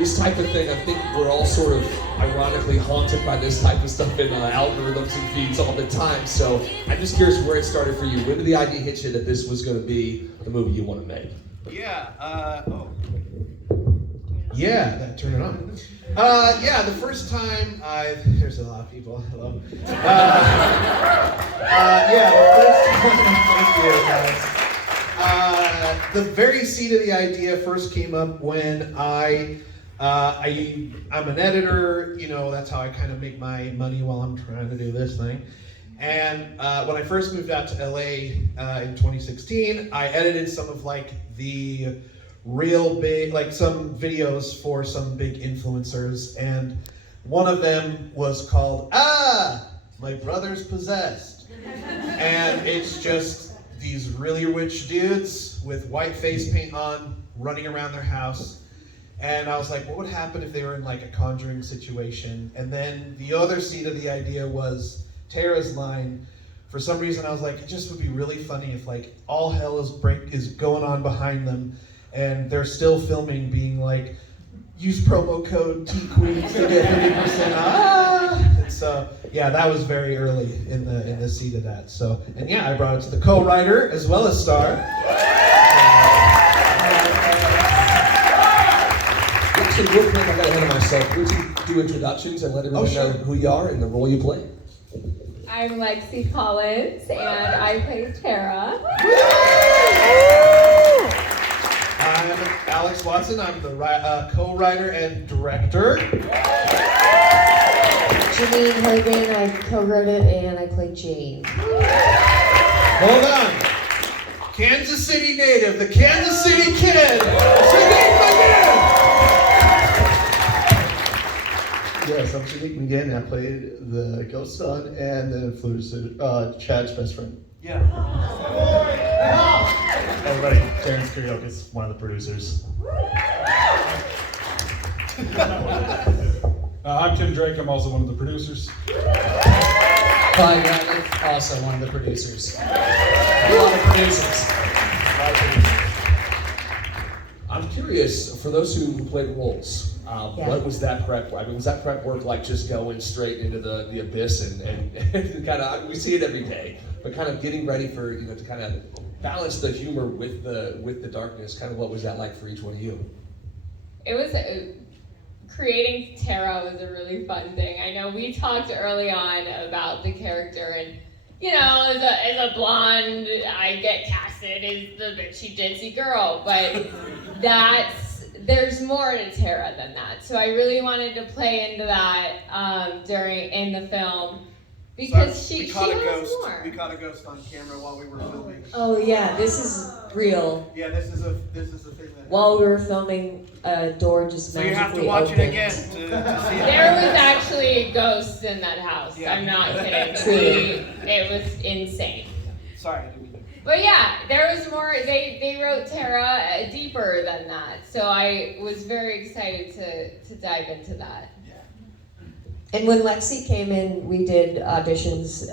this type of thing, I think we're all sort of ironically haunted by this type of stuff in algorithms and feeds all the time. So I'm just curious where it started for you. When did the idea hit you that this was going to be the movie you want to make? Yeah, turn it on. Yeah, the first time there's a lot of people, hello. Yeah, the very seed of the idea first came up when I'm an editor, you know, that's how I kind of make my money while I'm trying to do this thing. And when I first moved out to LA in 2016, I edited some of like the real big, like some videos for some big influencers, and one of them was called My Brother's Possessed. And it's just these really rich dudes with white face paint on running around their house. And I was like, what would happen if they were in like a Conjuring situation? And then the other seed of the idea was Tara's line. For some reason I was like, it just would be really funny if like all hell is going on behind them, and they're still filming being like, use promo code TQueens to get 50% off. And so, yeah, that was very early in the seed of that. So, and yeah, I brought it to the co-writer as well as star. Actually, real quick, I got ahead of myself. Would you do introductions and let everyone know who you are and the role you play? I'm Lexi Collins, and I play Tara. I'm Alex Watson. I'm the co-writer and director. Janine Hogan, I co-wrote it and I played Jane. Hold on. Kansas City native, the Kansas City kid. Yes, I'm Sadiq McGinn. I played the ghost son and the influencer, Chad's best friend. Yeah. Everybody, Terrence Karaoke's one of the producers. I'm Tim Drake. I'm also one of the producers. Clyde Ratliff, also one of the producers. A lot of producers. I'm curious, for those who played roles, what was that prep? I mean, was that prep work like just going straight into the abyss and kind of, we see it every day, but kind of getting ready for, you know, to kind of balance the humor with the darkness? Kind of what was that like for each one of you? It was creating Tara was a really fun thing. I know we talked early on about the character, and you know, as a blonde, I get casted as the bitchy ditzy girl, but there's more to Tara than that. So I really wanted to play into that in the film. Because she has more. We caught a ghost on camera while we were filming. Oh yeah, this is real. Yeah, this is the thing that. While we were filming, a door just So you have to magically watch opened. it again to see it. There was actually ghosts in that house. Yeah. I'm not kidding. It was insane. Sorry, I didn't mean to. But yeah, there was more. They wrote Tara deeper than that. So I was very excited to dive into that. And when Lexi came in, we did auditions.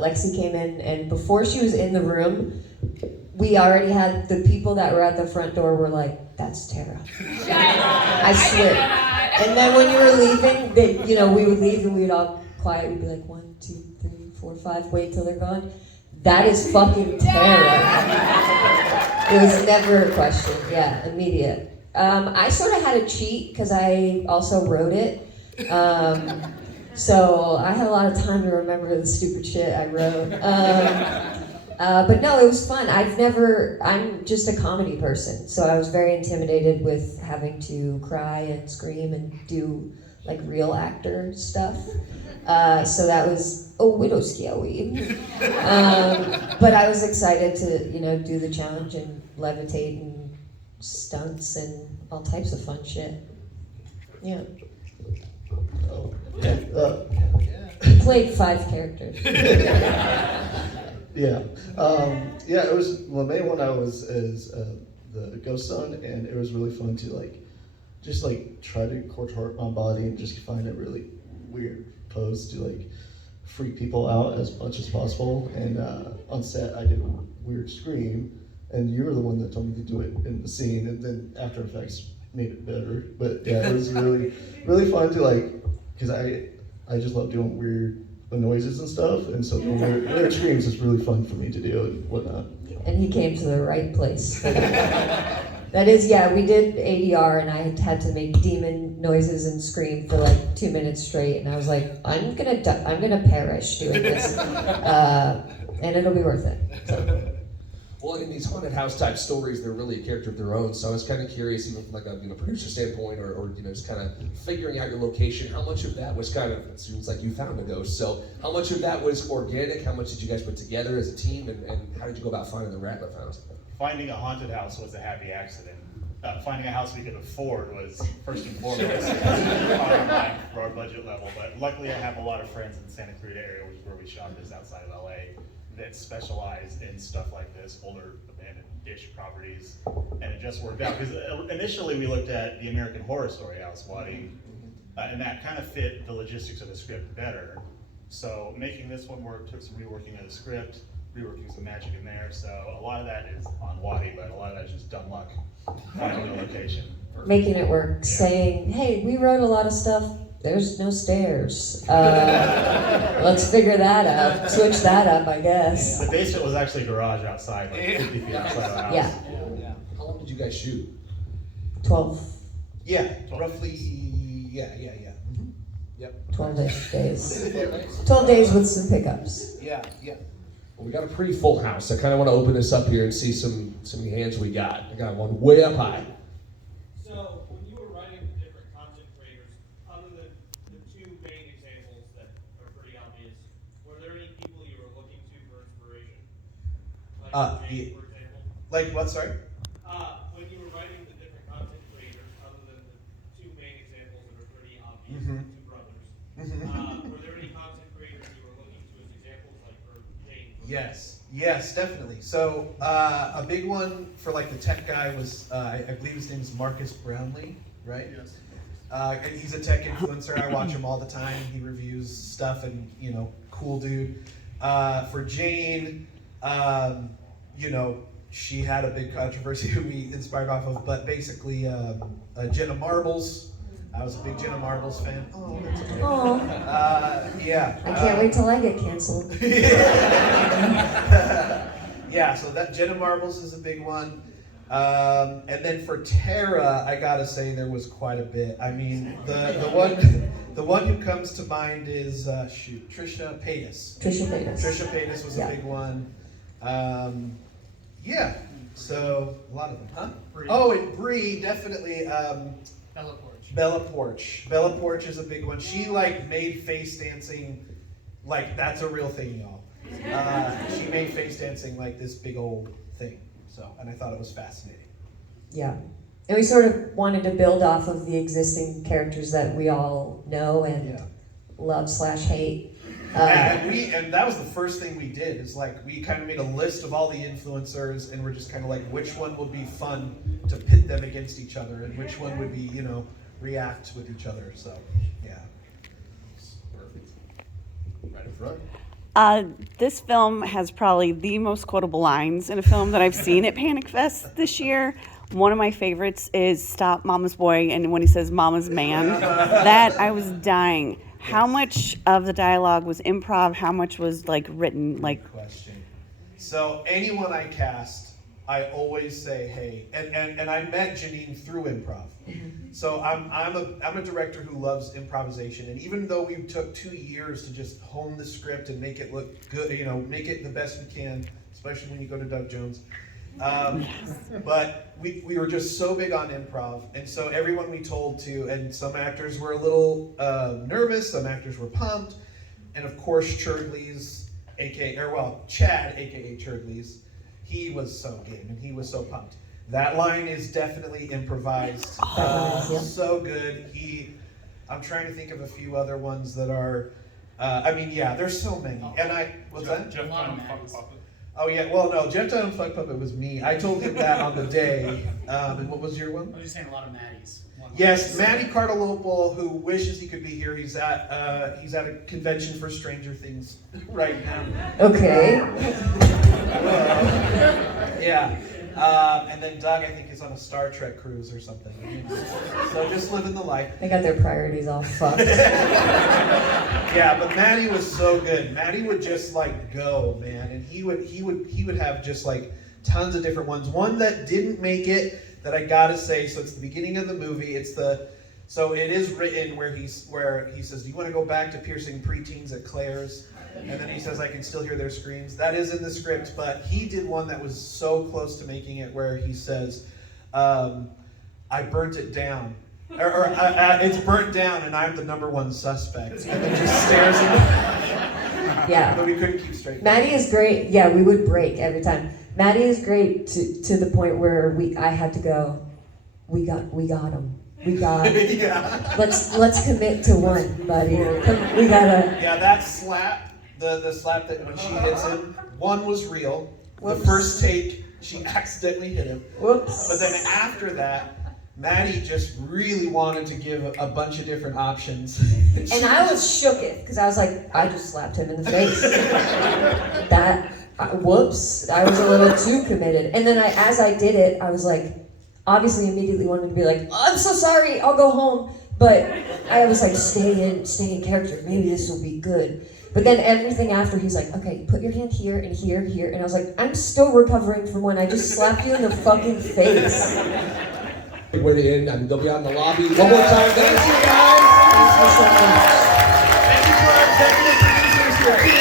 Lexi came in, and before she was in the room, we already had the people that were at the front door were like, "That's Tara." I swear. And then when you were leaving, we would leave and we would all quiet. We'd be like, 1, 2, 3, 4, 5. Wait till they're gone. That is fucking Tara. It was never a question. Yeah, immediate. I sort of had to cheat because I also wrote it. So I had a lot of time to remember the stupid shit I wrote. But no, it was fun. I'm just a comedy person, so I was very intimidated with having to cry and scream and do like real actor stuff. So that was a little scary. But I was excited to, do the challenge and levitate and stunts and all types of fun shit. Yeah. Played 5 characters. Yeah. It was, the main one I was is the ghost son, and it was really fun to just try to contort my body and just find a really weird pose to freak people out as much as possible. And on set I did a weird scream, and you were the one that told me to do it in the scene, and then After Effects made it better. But yeah, it was really, really fun to like, because I just love doing weird noises and stuff, and so doing weird screams is really fun for me to do and whatnot. And he came to the right place. That is, yeah, we did ADR and I had to make demon noises and scream for like 2 minutes straight, and I was like, I'm gonna perish doing this, and it'll be worth it. So. Well, in these haunted house type stories, they're really a character of their own. So I was kind of curious, even from like a producer standpoint, or just kind of figuring out your location. How much of that was kind of, it seems like you found a ghost. So how much of that was organic? How much did you guys put together as a team, and how did you go about finding the Rattler house? Finding a haunted house was a happy accident. Finding a house we could afford was first and foremost on our mind for our budget level. But luckily, I have a lot of friends in the Santa Cruz area, which is where we shot this outside of LA, that specialize in stuff like this, older abandoned-ish properties, and it just worked out. Because initially we looked at the American Horror Story house, Wadi, and that kind of fit the logistics of the script better. So making this one work took some reworking of the script, reworking some magic in there. So a lot of that is on Wadi, but a lot of that is just dumb luck finding the location. Making it work, Yeah. saying, hey, we wrote a lot of stuff, there's no stairs. Let's figure that out, switch that up, I guess. The basement was actually a garage outside, like 50 feet outside of the house. Yeah, How long did you guys shoot? 12, Yeah, roughly, yeah. 12-ish days. 12 days with some pickups. Yeah. Well, we got a pretty full house. I kind of want to open this up here and see some hands we got. I got one way up high. So, when you were writing the different content creators, other than the two main examples that are pretty obvious, were there any people you were looking to for inspiration? Like Jane, for example? Like what, sorry? When you were writing the different content creators, other than the two main examples that are pretty obvious, Mhm. the two brothers, were there any content creators you were looking to as examples, like for Jane? For Yes, definitely. So a big one for like the tech guy was, I believe his name is Marcus Brownlee, right? Yes. And he's a tech influencer. I watch him all the time. He reviews stuff and, cool dude. For Jane, she had a big controversy who we inspired off of, but basically Jenna Marbles. I was a big Jenna Marbles fan. Oh, that's okay. Oh, Yeah. I can't wait till I get canceled. Yeah, so that Jenna Marbles is a big one. And then for Tara, I gotta say there was quite a bit. I mean, the one who comes to mind is Trisha Paytas. Trisha Paytas. Trisha Paytas was a big one. Yeah, so a lot of them, huh? Bree. Oh, and Bree, definitely. Bella Porch. Bella Porch. Bella Porch is a big one. She made face dancing, that's a real thing, y'all. She made face dancing this big old thing. So, and I thought it was fascinating. Yeah. And we sort of wanted to build off of the existing characters that we all know and love/hate. And that was the first thing we did, is we kind of made a list of all the influencers, and we're just kind of which one would be fun to pit them against each other, and which one would be, react with each other. So, yeah. Perfect. Right in front. This film has probably the most quotable lines in a film that I've seen at Panic Fest this year. One of my favorites is "Stop, Mama's Boy," and when he says "Mama's Man," that I was dying. How much of the dialogue was improv? How much was written? Good question. So anyone I cast, I always say, hey, and I met Janine through improv. So I'm a director who loves improvisation, and even though we took 2 years to just hone the script and make it look good, make it the best we can, especially when you go to Doug Jones. But we were just so big on improv, and so everyone we told to, and some actors were a little nervous, some actors were pumped, and of course Churdleys, Chad, aka Churdleys, he was so game and he was so pumped. That line is definitely improvised. So good. I'm trying to think of a few other ones that are. There's so many. And what's that? Jeff Dunham, Fuck Puppet. Oh yeah, well no, Jeff Dunham Fuck Puppet was me. I told him that on the day. And what was your one? I was just saying a lot of Maddies. Yes, Matty Cartolopol, who wishes he could be here. He's at a convention for Stranger Things right now. Okay. Yeah. And then Doug, I think, is on a Star Trek cruise or something. So just living the life. They got their priorities all fucked. Yeah, but Maddie was so good. Maddie would just like go, man, and he would have just like tons of different ones. One that didn't make it that I gotta say. So it's the beginning of the movie. So it is written where he says, "Do you want to go back to piercing preteens at Claire's?" And then he says, "I can still hear their screams." That is in the script, but he did one that was so close to making it where he says, "I burnt it down." Or it's burnt down and I'm the #1 suspect. And then just stares at me. Yeah. But we couldn't keep straight. Maddie is great. Yeah, we would break every time. Maddie is great to the point where I had to go, we got him. We got Yeah. Let's commit to one, buddy. We gotta. Yeah, that slap, the slap that when she hits him, one was real. Whoops. The first take, she accidentally hit him. Whoops. But then after that, Maddie just really wanted to give a bunch of different options. And I was shooketh because I was like, I just slapped him in the face. Whoops, I was a little too committed. And then as I did it, I was like, obviously immediately wanted to be like, oh, I'm so sorry, I'll go home. But I was like, stay in character. Maybe this will be good. But then everything after, he's like, okay, put your hand here and here, here. And I was like, I'm still recovering from when I just slapped you in the fucking face. Way to end. I mean, they'll be out in the lobby. One more time. Thank you, guys. Thank you so much. Thank you to our executive producers here.